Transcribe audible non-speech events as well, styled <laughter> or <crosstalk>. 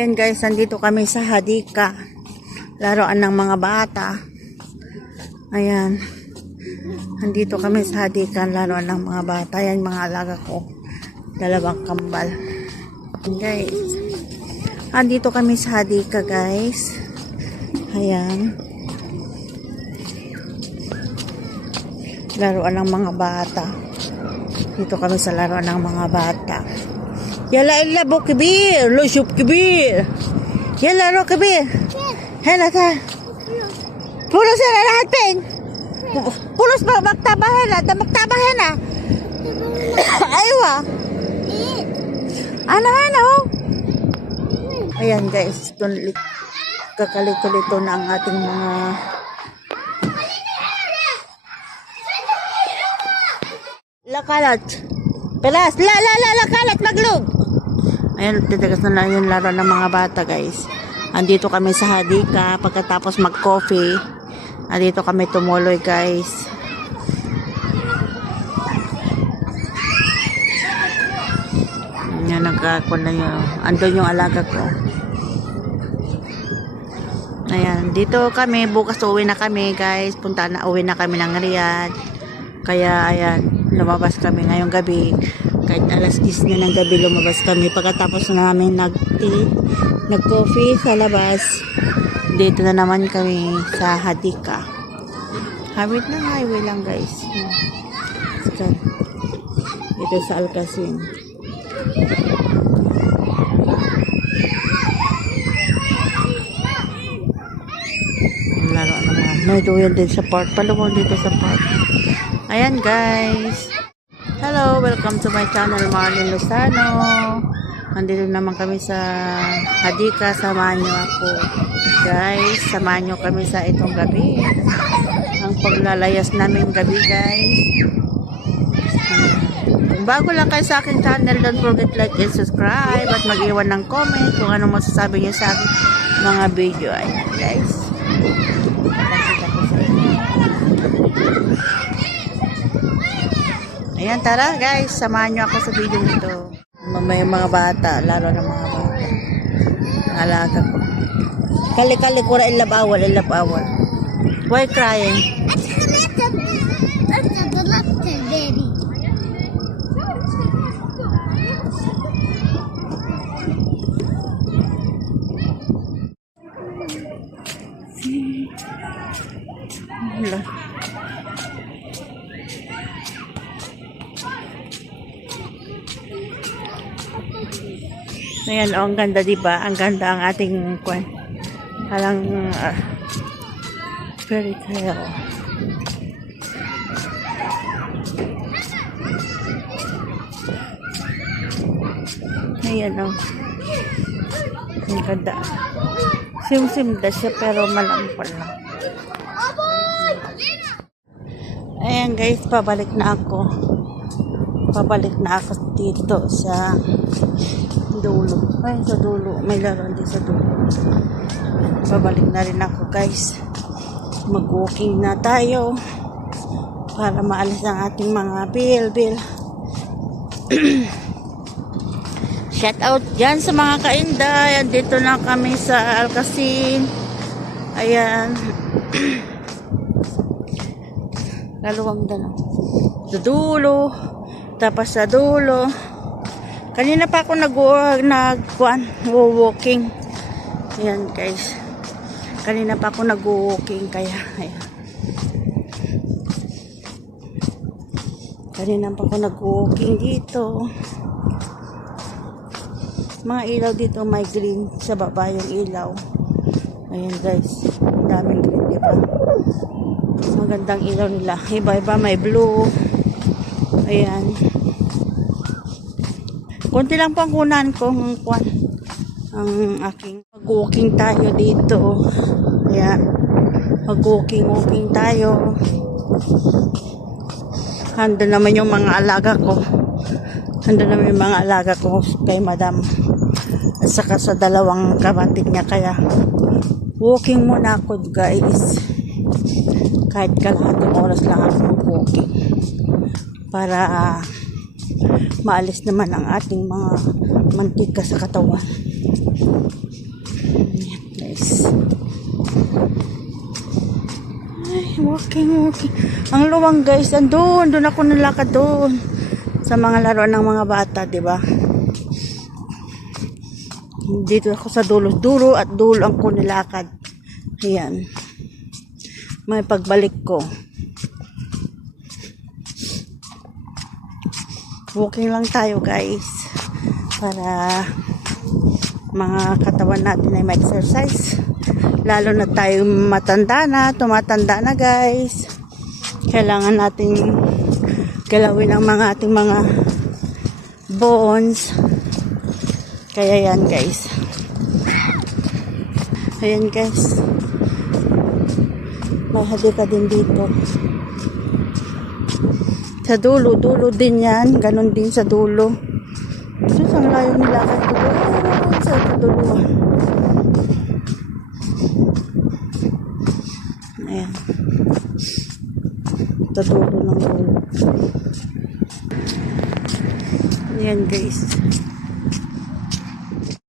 Ayan guys, nandito kami sa Hadika. Laruan ng mga bata. Ayan. Nandito kami sa Hadika, laruan ng mga bata. Ayan mga alaga ko. Dalawang kambal. Guys. Nandito kami sa Hadika guys. Ayan. Laruan ng mga bata. Dito kami sa laruan ng mga bata. Yala illa bo kibir, lo shup kibir. Yala ro kibir. Hela ta. Pulos na lahat pen. Pulos ba magtabahan na, ta magtabahan na. <coughs> Aywa. Ano ano? oh? Ayan guys, kakalito-lito na ang ating mga lakalat. Pelas, la la la lakalat maglog. Ayan, titigas na lang yung laro ng mga bata guys. Andito kami sa Hadika pagkatapos mag-coffee. Andito kami tumuloy guys. Yan, nagkakon na yun. Andun yung alaga ko. Ayan, dito kami, bukas uwi na kami guys. Punta na, uwi na kami ng Riyadh. Kaya ayan, lumabas kami ngayong gabi. Kahit alas 10 na ng gabi lumabas kami. Pagkatapos namin nag-tea, nag-coffee sa labas. Dito na naman kami sa Hadika. Habit ng highway lang guys. Dito sa Alcacin. Ang laro mga may duyan din sa park. Palungon dito sa park. Ayan guys. Hello, welcome to my channel Marlene Lozano. Nandito naman kami sa Hadika. Samahan niyo ako. Guys, samahan niyo kami sa itong gabi. Ang paglalayas namin gabi guys. Kung bago lang kayo sa aking channel, don't forget like and subscribe at mag-iwan ng comment kung ano masasabi niyo sa aking mga video. Ayan guys. Papakita ko sa inyo. Ayan, tara guys, samahan nyo ako sa video nito. May mga bata, lalo ng mga bata. Ang alaga ko. Kali-kali ko rin ilab awal, ilab awal. Why crying? Ayan, oh, ang ganda, di ba? Ang ganda ang ating kwan. Halang uh, fairy tale. Ayan, oh. Ang ganda. Sim-sim siya, pero malampal lang. Ayan guys, pabalik na ako. Pabalik na ako dito sa dulo. Ay, sa dulo. May laruan din sa dulo. Pabalik na rin ako guys. Mag-walking na tayo. Para maalis ang ating mga bill-bill. <clears throat> Shout out dyan sa mga kainday. Andito na kami sa Alcacin. Ayan. <clears throat> Laluwang dalaw. Sa dulo. Tapos sa dulo. Kanina pa ako nag nag walking. Ayan guys. Kanina pa ako nag-walking kaya ayan. Kanina pa ako nag-walking dito. Mga ilaw dito may green sa baba yung ilaw. Ayan guys. Daming green, di? Magandang ilaw nila. Iba-iba may blue. Ayan. Kunti lang pang kunan ko ng kwan. Ang aking mag-walking tayo dito. Ayan. Mag-walking-walking tayo. Handa naman yung mga alaga ko. Handa naman yung mga alaga ko kay madam. At saka sa dalawang kapatid niya. Kaya walking muna ako guys. Kahit kalahating oras lang ako mag-walking. Para ah, maalis naman ang ating mga mantika sa katawan. Guys. Ay, walking, walking. Ang luwang, guys. Andun, doon ako nalakad doon. Sa mga laro ng mga bata, di ba? Dito ako sa dulo. Dulo at dulo ang ko nilakad. Ayan. May pagbalik ko. Walking lang tayo guys. Para mga katawan natin ay ma-exercise. Lalo na tayo matanda na, tumatanda na guys. Kailangan nating galawin ang mga ating mga bones. Kaya yan guys. Ayan guys. May hadika din dito. Sa dulo, dulo din yan. Ganon din sa dulo. So, ang layo nila kay dulo. Sa dulo. Ayan. Sa dulo ng dulo. Ayan guys.